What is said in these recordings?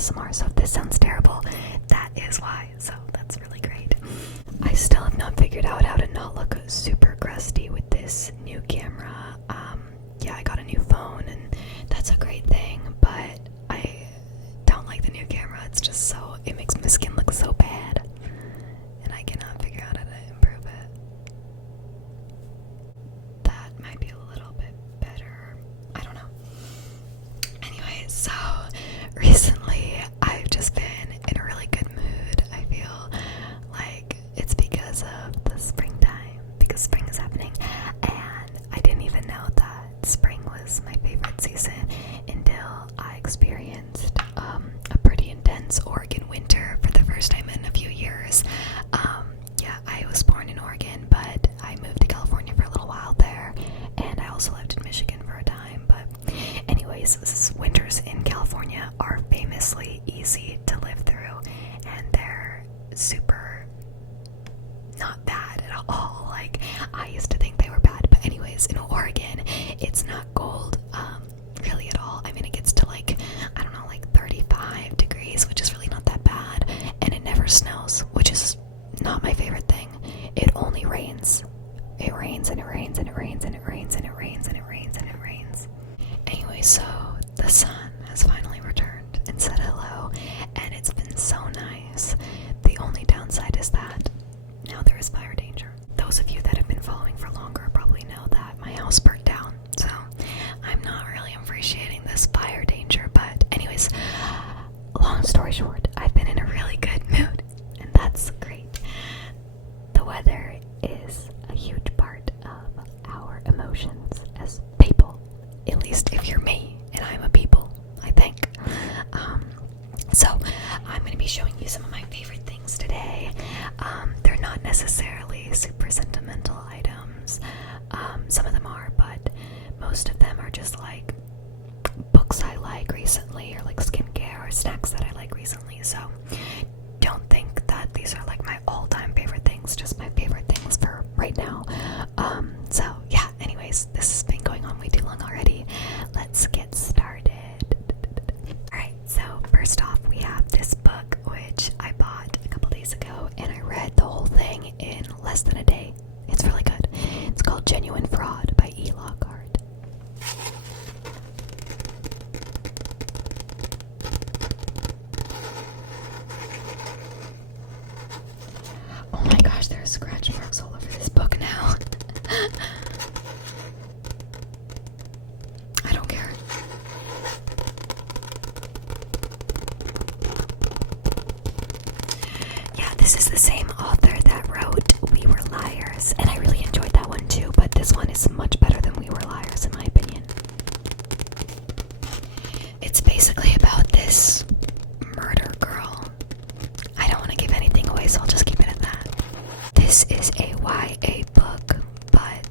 ASMR, so if this sounds terrible, that is why. So that's really great. I still have not figured out how to not look super crusty with this new camera. Yeah, I got a new phone and that's a great thing, but I don't like the new camera. It's just so, it makes my skin look so bad, and I cannot figure out how to improve it. That might be a little bit better. I don't know. Anyway, so recently I've just been in a really good mood. I feel like it's because of the springtime, because spring is happening, and I didn't even know that spring was my favorite season until I experienced a pretty intense Oregon winter for the first time in a few years. Yeah, I was born in Oregon, but I moved to California for a little while there, and I also lived in Michigan for a time. But anyways, winters in California are famously easy to live through, and they're super not bad at all. Like, I used to think they were bad, but anyways, in Oregon, it's not cold really at all. I mean, it gets to like, I don't know, like 35 degrees, which is really not that bad, and it never snows, which is not my favorite thing. It only rains. It rains and it rains and it rains and it rains and it rains and it rains and it rains. Anyway, so the sun has finally returned and said hello, and it's been so nice. The only downside is that now there is fire danger. Those of you that have been following for longer probably know that my house burnt down, so I'm not really appreciating this fire danger. But anyways, long story short, I've been in a really good mood, and that's great. The weather is a huge part of our emotions as people, at least if you're me, and I'm a people, I think. So I'm going to be showing you some of my favorite things today. They're not necessarily super sentimental items. Some of them are, but most of them are just like books I like recently, or like skincare or snacks that I like recently. So don't think that these are like my all-time favorite things, just my favorite things for right now. So yeah, anyways, this has been going on way too long already. Let's get started. Alright, so first off, we have this book, which I bought a couple days ago, and I read the whole thing in less than a day. It's really good. It's called Genuine Fraud by E. Lockhart. Oh my gosh, there are scratch marks all over this book now. I don't care. Yeah, this is the same author that wrote We Were Liars, and I really enjoyed that one too, but this one is much better than We Were Liars in my opinion. It's basically about this murder girl. I don't want to give anything away, so I'll just keep it at that. This is a YA book, but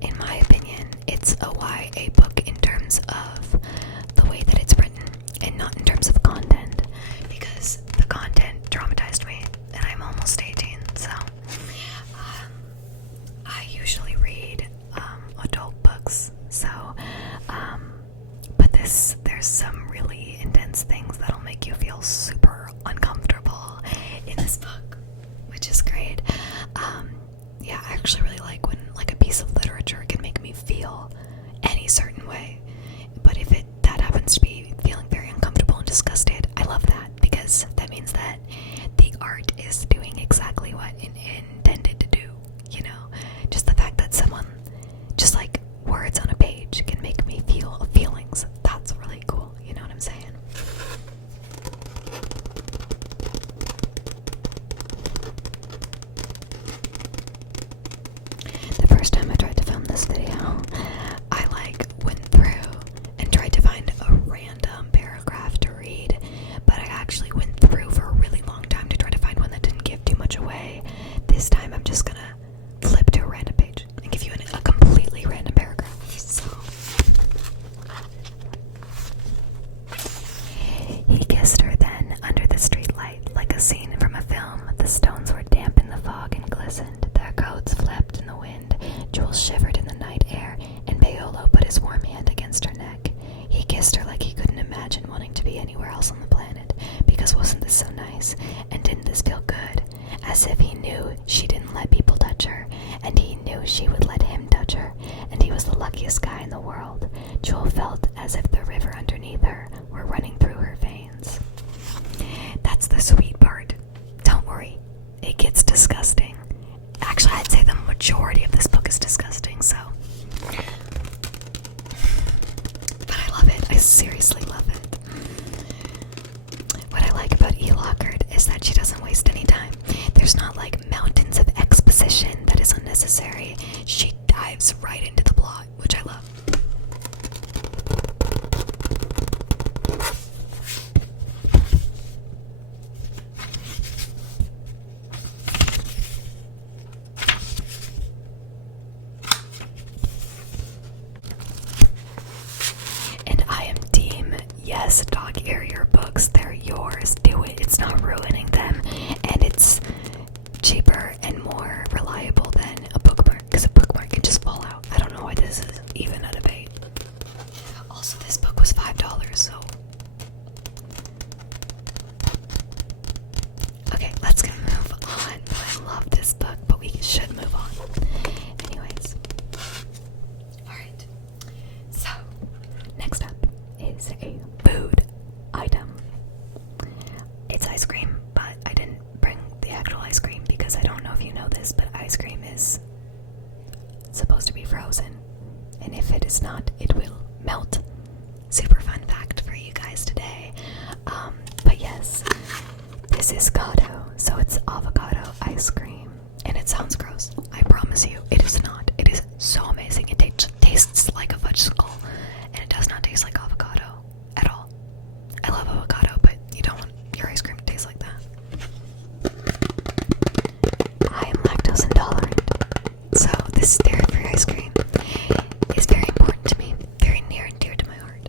in my opinion, it's a YA book in terms of the way that it's written, and not in terms of content, because the content traumatized me, and I'm almost 18, so I usually read adult books, so but there's some really intense things that'll make you feel super uncomfortable in this book, which is great. Yeah, I actually really like when like a piece of literature can make me feel any certain way, but if that happens to be feeling very uncomfortable and disgusted, I love that, because that means that the art is doing exactly what it intended to do, you know? Just the fact that someone, just like words on a page, can make me feel feelings, that's really cool, you know what I'm saying? The first time I tried to film this video, I went through and tried to find a random paragraph to read, but I actually went through for a really long time to try to find one that didn't give too much away. This time I'm just gonna flip to a random page and give you a completely random paragraph. So, he kissed her then under the streetlight, like a scene from a film. The stones were damp in the fog and glistened. Their coats flapped in the wind. Jules shivered in the night air, and Paolo put his warm hand against her neck. He kissed her like he couldn't imagine wanting to be anywhere else on the planet. wasn't this so nice? And didn't this feel good? As if he knew she didn't let people touch her, and he knew she would let him touch her, and he was the luckiest guy in the world. Jewel felt as if the river underneath her were running through her veins. That's the sweet part. Don't worry, it gets disgusting. Actually, I'd say the majority of this book is disgusting, so. But I love it. I seriously love it. What I like about E. Lockhart is that she doesn't waste any time. There's not like mountains of exposition that is unnecessary. She dives right into the plot, which I love. And I am team yes, dog ear your books. They're yours. Do it. It's not ruining them. And it's cheaper and more reliable than a bookmark, because a bookmark can just fall out. I don't know why this is even a debate. Also, this book was $5, so. Okay, let's gonna move on. I love this book, but we should move on. Anyways. Alright. So, next up is a food item. It's ice cream, but I didn't bring the actual ice cream because I don't know if you know this, but ice cream is supposed to be frozen. And if it is not, it will melt. Super fun fact for you guys today. But yes, this is Gato, so it's avocado ice cream. And it sounds gross. I promise you, it is not. It is so amazing. It tastes like a fudge skull, and it does not taste like avocado at all. I love avocado, but you don't want your ice cream to taste like that. I am lactose intolerant, so this dairy-free ice cream is very important to me, very near and dear to my heart.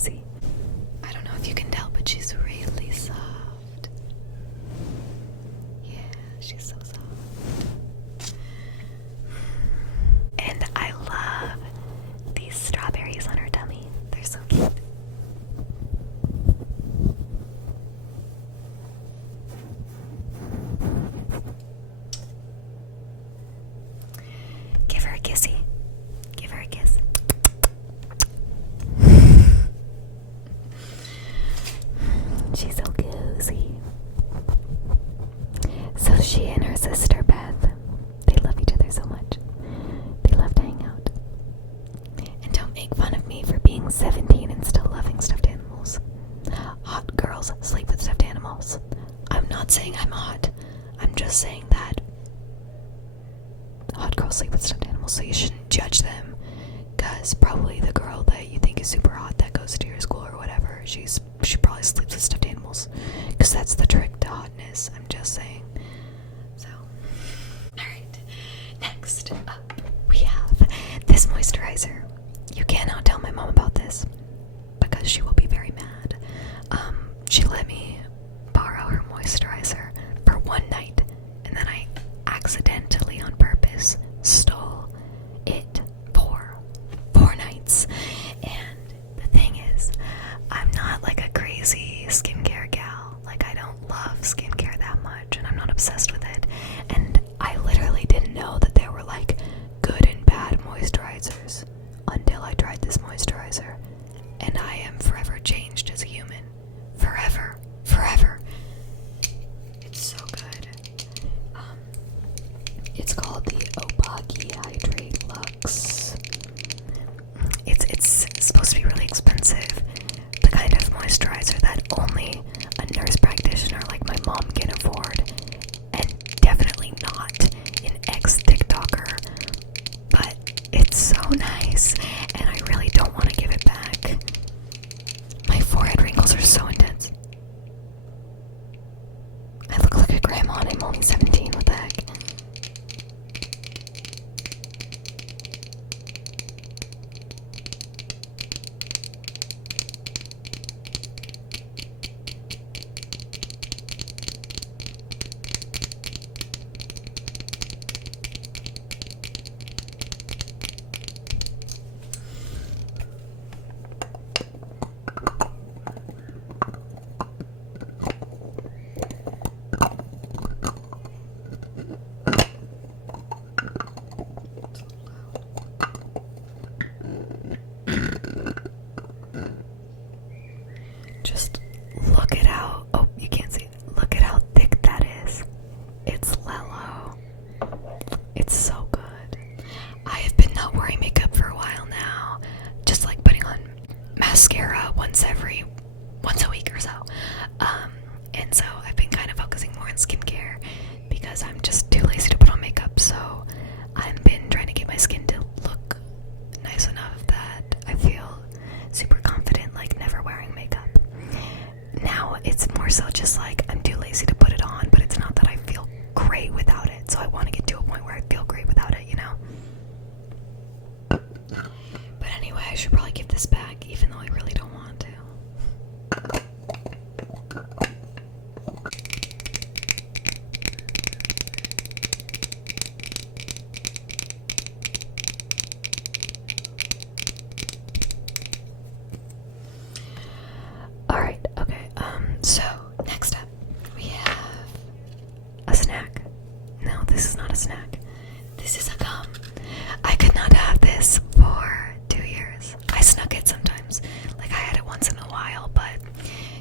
cozy. I don't know if you can tell, but she's really soft. Yeah, she's so soft. And I love these strawberries on her tummy. They're so cute. Give her a kissy. Give her a kiss. She's so cozy. So she and her sister Beth, they love each other so much. They love to hang out. And don't make fun of me for being 17 and still loving stuffed animals. Hot girls sleep with stuffed animals. I'm not saying I'm hot. I'm just saying that hot girls sleep with stuffed animals, so you shouldn't judge them. Because probably the girl that you think is super hot that goes to your school or whatever, she probably sleeps with stuffed animals. Because that's the trick to hotness. I'm just saying. So, alright. Next up, we have this moisturizer. You cannot tell my mom about this because she will be very mad. She let me borrow her moisturizer for one night, and then I accidentally, on purpose, stole it for 4 nights. And the thing is, I'm not like a crazy skincare gal. Like, I don't love skincare that much, and I'm not obsessed with it. And I literally didn't know that there were like good and bad moisturizers until I tried this moisturizer, and I am forever changed as a human. Forever. It's so good. It's called the Obagi Hydrate Luxe. It's supposed to be really expensive. The kind of moisturizer that only a nurse practitioner like my mom can afford, and definitely not an ex-TikToker. But it's so nice, and I really don't want to give it back. My forehead wrinkles are so intense. I look like a grandma and I'm only 17. What the heck? Just look at how, oh, you can't see it. Look at how thick that is. It's Lello. It's so good. I have been not wearing makeup for a while now. Just like putting on mascara once a week or so. And so I've been kind of focusing more on skincare because I'm just too lazy to put on makeup. So I've been trying to get my skin to look nice enough that I feel super confident, like never wearing makeup. Now it's more so just like I'm too lazy to put it on, but it's not that I feel great without it. So I want to get to a point where I feel great without it, you know? But anyway, I should probably give this back, even though I really don't want to. Alright, okay, so next up we have a snack. No, this is not a snack. This is a gum. I could not have this for 2 years. I snuck it sometimes. Like, I had it once in a while, but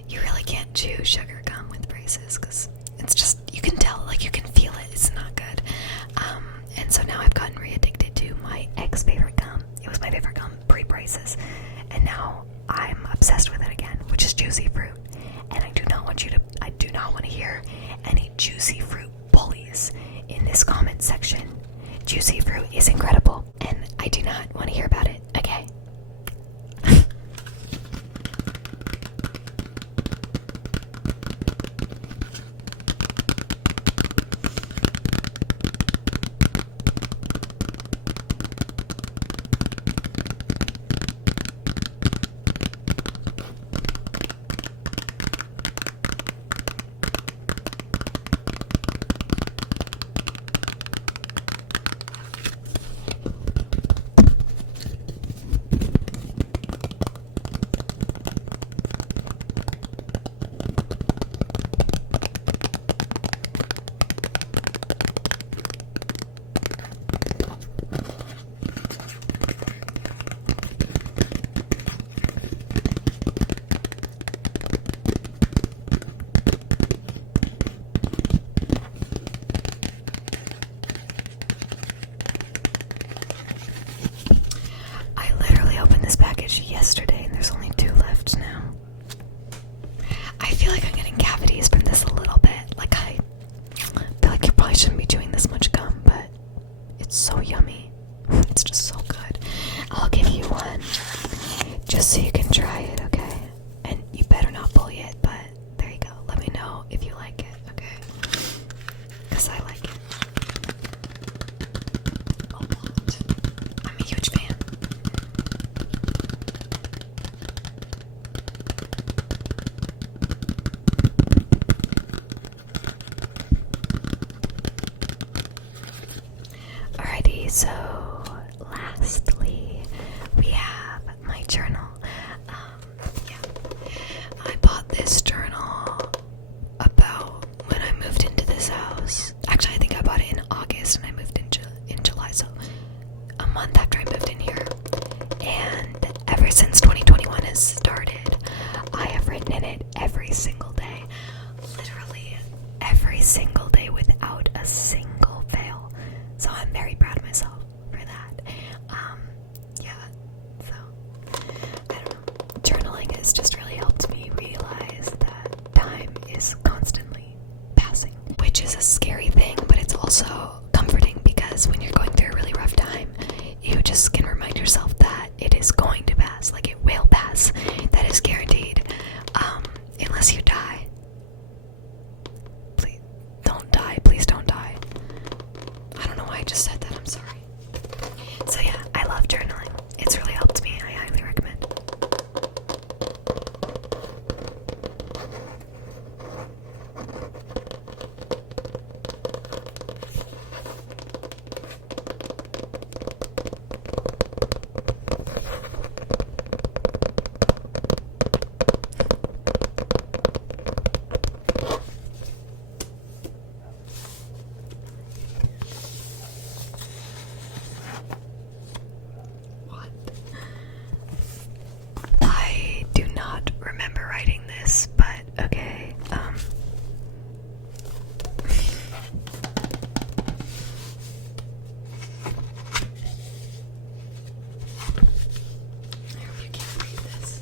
you really can't chew sugar gum with braces because it's just, you can tell, like, you can feel it. It's not good. And so now I've gotten re-addicted to my ex-favorite gum. It was my favorite gum pre-braces. And now I'm obsessed with it again, which is juicy fruit. And I do not want to hear any juicy fruit bullies in this comment section. Juicy fruit is incredible, and I do not want to hear about it, okay? months. That is guaranteed. Unless you die. Please don't die. Please don't die. I don't know why I just said that. I'm sorry. So yeah, I love journaling. It's really helped me. I highly recommend. I do not remember writing this, but okay. I hope you can't read this.